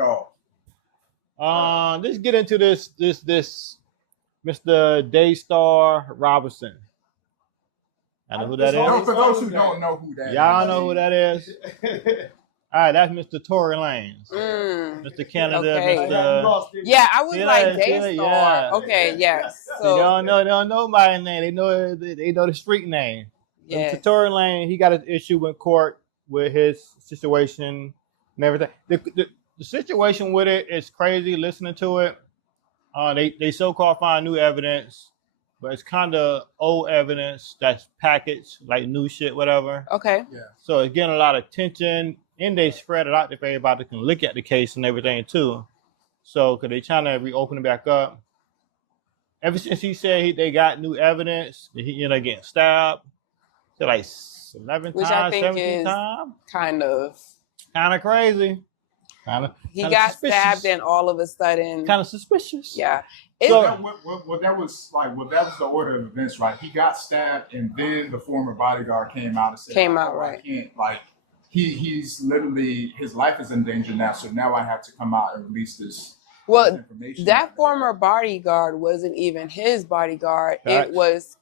all? Let's get into this Mr. Daystar Robinson. I know who that is. For those who don't know who that is. Y'all know who that is? All right, that's Mr. Tory Lanez. Mr. Canada, okay. Mr. Yeah, I was like Daystar. Yeah. Okay, yes. So they don't know my name. They know the street name. Yeah. Mr. Tory Lanez, he got an issue in court with his situation and everything. The situation with it is crazy. Listening to it, they so-called find new evidence, but it's kind of old evidence that's packaged like new shit, whatever. Okay. Yeah. So it's getting a lot of attention, and they spread it out there for everybody that can look at the case and everything too. So, cause they trying to reopen it back up. Ever since he said they got new evidence, he getting stabbed, to like 11 Which times, I think 17 is times. kind of Crazy. He got stabbed, and all of a sudden, kind of suspicious. Yeah. That was the order of events, right? He got stabbed, and then the former bodyguard came out and said, right. I can't, he's literally, his life is in danger now, so now I have to come out and release this information. That former bodyguard wasn't even his bodyguard. It was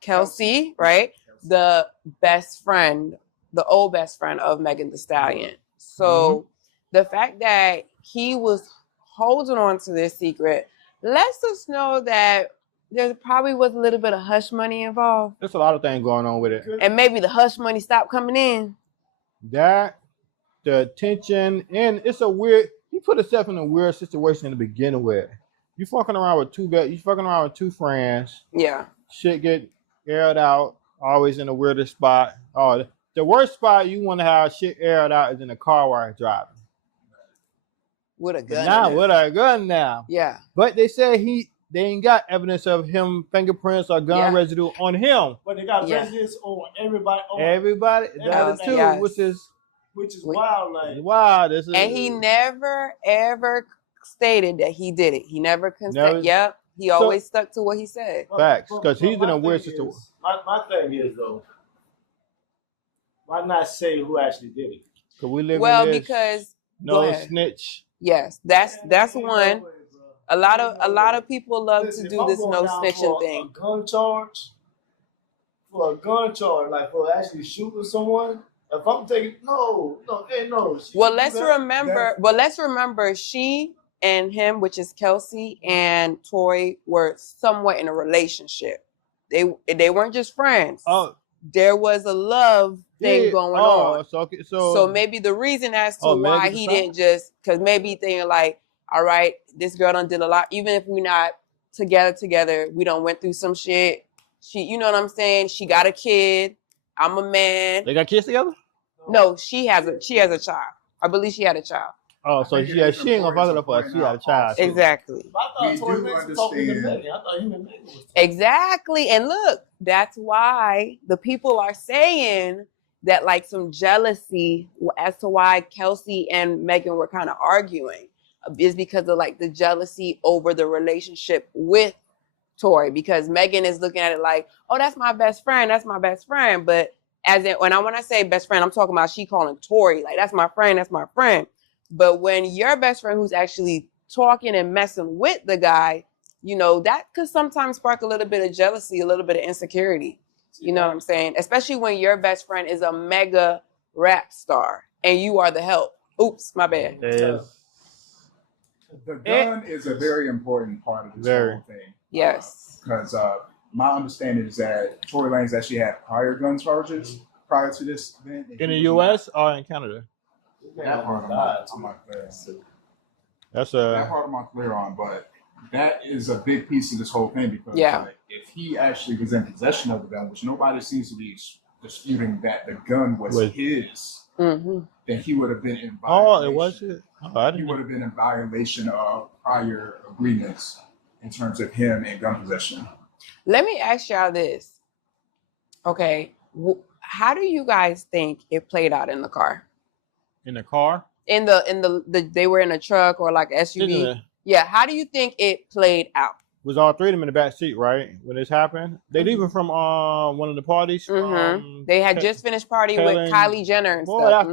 Kelsey, right? The best friend, the old best friend of Megan Thee Stallion. So the fact that he was holding on to this secret lets us know that there probably was a little bit of hush money involved. There's a lot of things going on with it. And maybe the hush money stopped coming in. That, the attention, and it's a weird, he put himself in a weird situation in the beginning with. You fucking around with two friends. Yeah. Shit get aired out, always in the weirdest spot. Oh, the worst spot you want to have shit aired out is in the car while you're driving. With a gun. Now, with a gun now. Yeah. But they said they ain't got evidence of him fingerprints or gun residue on him. But they got residence on everybody. Everybody, the other two, which is wild. Like wow, and he never ever stated that he did it. He never confessed. Yep. He always stuck to what he said. Facts, because he's in a weird situation. My thing is though, why not say who actually did it? Because we live in this because no snitch. Yes, that's one. A lot of people love to do this no snitching thing. For a gun charge, like for actually shooting someone. If I'm taking no. Well, let's remember she and him, which is Kelsey and Tory, were somewhat in a relationship. They weren't just friends. Oh, there was a love thing going on. So maybe the reason as to why he didn't just, because maybe thinking like, all right, this girl done did a lot. Even if we're not together, we done went through some shit. She, you know what I'm saying? She got a kid. I'm a man. They got kids together? No, she has a child. I believe she had a child. Oh, so she ain't gonna fuck it up for her. She had a child. Exactly. I thought Tory Lanez was talking to Megan. I thought him and Megan was talking. Exactly. And look, that's why the people are saying that like some jealousy as to why Kelsey and Megan were kind of arguing is because of like the jealousy over the relationship with Tory, because Megan is looking at it like, oh, that's my best friend. That's my best friend. But when I say best friend, I'm talking about she calling Tory like, that's my friend. That's my friend. But when your best friend who's actually talking and messing with the guy, you know, that could sometimes spark a little bit of jealousy, a little bit of insecurity. You know what I'm saying? Especially when your best friend is a mega rap star and you are the help. Oops, my bad. The gun is a very important part of this whole thing. Yes. Because my understanding is that Tory Lanez actually had prior gun charges prior to this event. In the U.S. or in Canada? That part I'm not clear on. That part I'm not clear on, but that is a big piece of this whole thing because if he actually was in possession of the gun, which nobody seems to be disputing that the gun was his, then he would have been in violation. Oh, it was it? He would have been in violation of prior agreements in terms of him and gun possession. Let me ask y'all this. Okay, how do you guys think it played out in the car? In the car? In the they were in a truck or like SUV. Yeah, how do you think it played out? was all three of them in the back seat, right? When this happened, they leaving from one of the parties. They had just finished partying with Kylie Jenner and boy, stuff. that's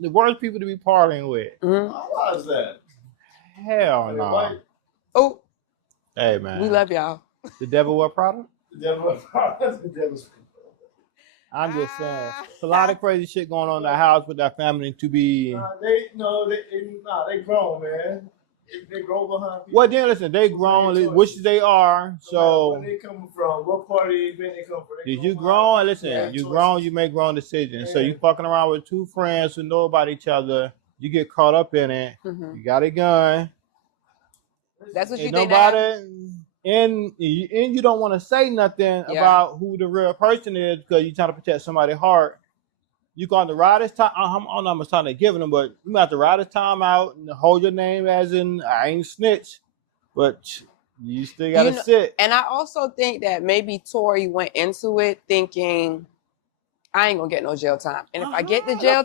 the worst people to be partying with. Why is that? Hell no. Oh, hey man, we love y'all. The devil wear Prada. The devil's. I'm just saying, it's a lot of crazy shit going on in the house with that family to be. They grown, man. They grow behind people. Well, then listen, they grown, which they are. So where they coming from, what party when they come from? Did you grown? Listen, you grown, you make grown decisions. Yeah. So you fucking around with two friends who know about each other. You get caught up in it. You got a gun. That's what you think. Nobody, and you don't want to say nothing about who the real person is because you're trying to protect somebody's heart. You going to ride this time. I don't know how much time they're giving them, but you have to ride this time out and hold your name as in I ain't snitch, but you still gotta sit. And I also think that maybe Tory went into it thinking I ain't gonna get no jail time, and if I get the jail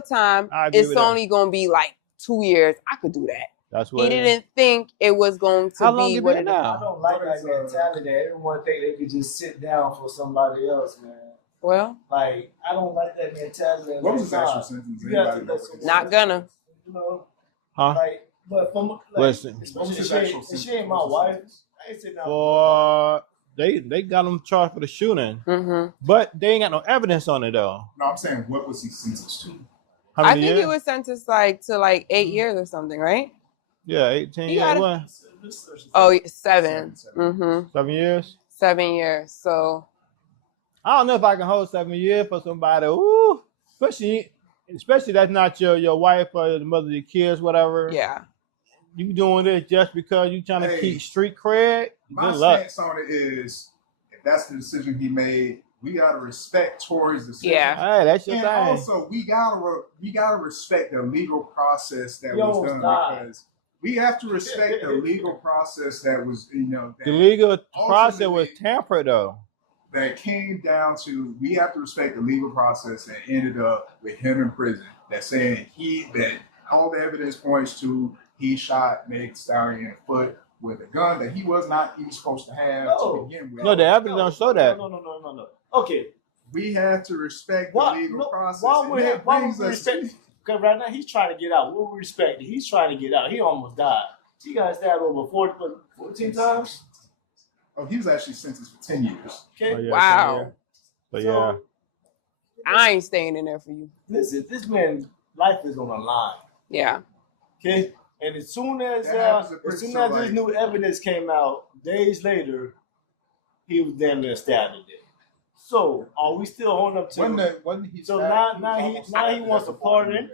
time, it's only gonna be like 2 years. I could do that. That's what he didn't think it was going to be what it is. I don't like that mentality. Everyone think they could just sit down for somebody else, man. Well, like I don't like that mentality. What was his actual sentence? Not gonna. You know, huh? Like, but from listen, she ain't my wife. I ain't sitting down for they got him charged for the shooting, but they ain't got no evidence on it though. No, I'm saying what was he sentenced to? I think he was sentenced to 8 years or something, right? Yeah, 18. Oh, 7. 7 years. 7 years. So. I don't know if I can hold 7 years for somebody. Ooh, especially that's not your wife or the mother of your kids, whatever. Yeah. You doing this just because you trying to keep street cred? My stance on it is, if that's the decision he made, we gotta respect Tory's decision. Yeah. Hey, that's your thing. And also, we gotta respect the legal process that was done because we have to respect the legal process that was, the legal process was tampered though. That came down to we have to respect the legal process that ended up with him in prison. That's saying that all the evidence points to he shot Meg Thee Stallion in the foot with a gun that he was not even supposed to have to begin with. No, the evidence don't show that. No. Okay. We have to respect the legal process. Why would we respect? Because right now he's trying to get out. What we respect? He's trying to get out. He almost died. He got stabbed over 14 times. Oh, he was actually sentenced for 10 years. Okay. Oh, yeah, wow. But yeah. I ain't staying in there for you. Listen, this man's life is on the line. Yeah. Okay. And as soon as this new evidence came out, days later, he was damn near stabbed to death. So are we still holding up to now he wants a pardon?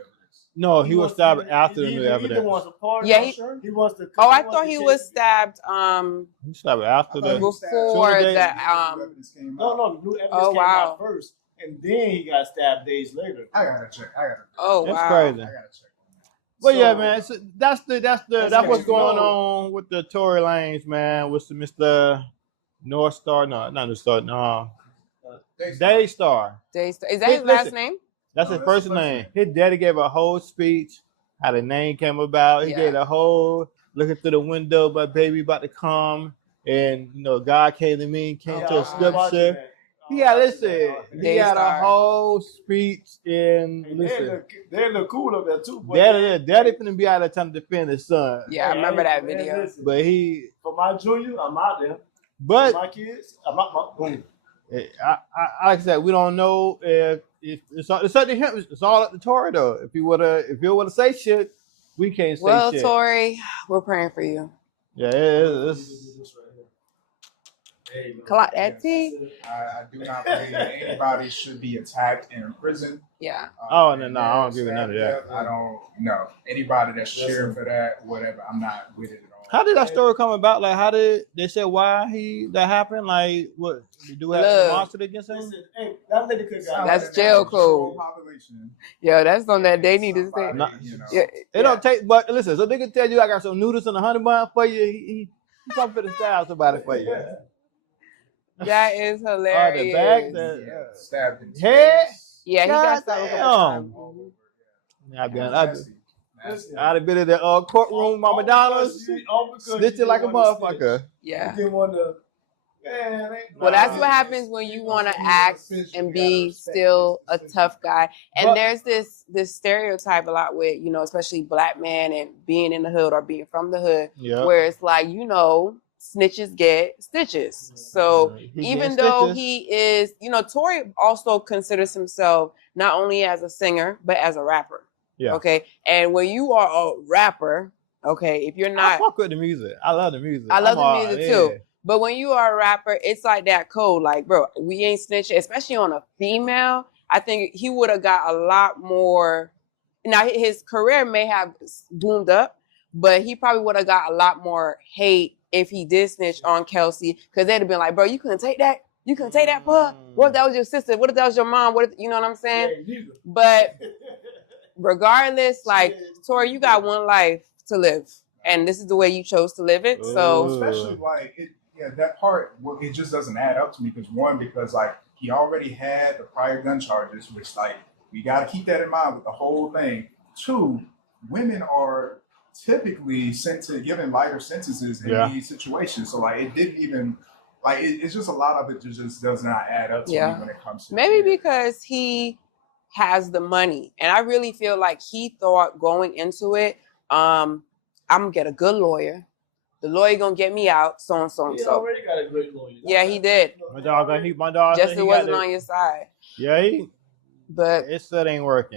No, he was stabbed after the new evidence. He wants a pardon. Yeah, he wants to. Oh, I thought he was stabbed. He stabbed after the before the No, the new evidence came out first, and then he got stabbed days later. I gotta check. Oh, that's wow. crazy. I gotta check. But yeah, man, so that's what's going on with the Tory Lanez, man. With Mr. North Star, no, not North Star, no, Daystar. Is that his last name? That's his first name. His daddy gave a whole speech, how the name came about. He gave a whole looking through the window, my baby about to come, and God came to me, came to a scripture. He had a whole speech and listen. They look cool up there too. Daddy finna be out there trying to defend his son. Yeah, I remember that video. But for my junior, I'm out there. But for my kids, I'm out. Like I said, we don't know if it's up to him. It's all up to Tory though. If he would say shit, we can't say shit. Well, Tory, we're praying for you. Yeah, it's Clock that tea. I do not believe that anybody should be attacked and in prison. Yeah. No, I don't agree with none of that. I don't know anybody that's cheering for that, whatever. I'm not with it at all. How did that story come about? Like, how did they say why that happened? Like, what? Do we have a monster against him? Hey, that lady could go. That's jail code. Yeah, that's something that they need to say. It don't take, but listen, so they can tell you I got some noodles and a honey bun for you. He's probably finna stab somebody for you. That is hilarious. The back, stabbed in head. Yeah, he got stabbed. I'd have been in the courtroom, Mama Donna's, snitching like a motherfucker. Yeah. You didn't want to. Man, well, that's what happens when you want to act and be still a tough guy. And there's this stereotype a lot with, you know, especially black men and being in the hood or being from the hood, where it's like, you know, snitches get stitches. So even though he is, you know, Tory also considers himself not only as a singer, but as a rapper. Yeah. Okay. And when you are a rapper, okay, if you're not. I fuck with the music. I love the music. I love the music too. But when you are a rapper, it's like that code. Like, bro, we ain't snitching, especially on a female. I think he would have got a lot more. Now, his career may have boomed up, but he probably would have got a lot more hate if he did snitch on Kelsey. Because they'd have been like, bro, you couldn't take that? You couldn't take that, bro? What if that was your sister? What if that was your mom? What if, you know what I'm saying? Yeah, but regardless, like, Tory, you got one life to live. And this is the way you chose to live it. So especially like it. Yeah, that part, it just doesn't add up to me because like he already had the prior gun charges, which like we got to keep that in mind with the whole thing. 2, women are typically given lighter sentences in these situations. So like it didn't even like it's just a lot of it just does not add up to me when it comes to maybe because he has the money, and I really feel like he thought going into it, I'm gonna get a good lawyer. The lawyer gonna get me out, so and so and so. He already got a great lawyer. Yeah, he did. My dog, just it wasn't on your side. Yeah, but it still ain't working.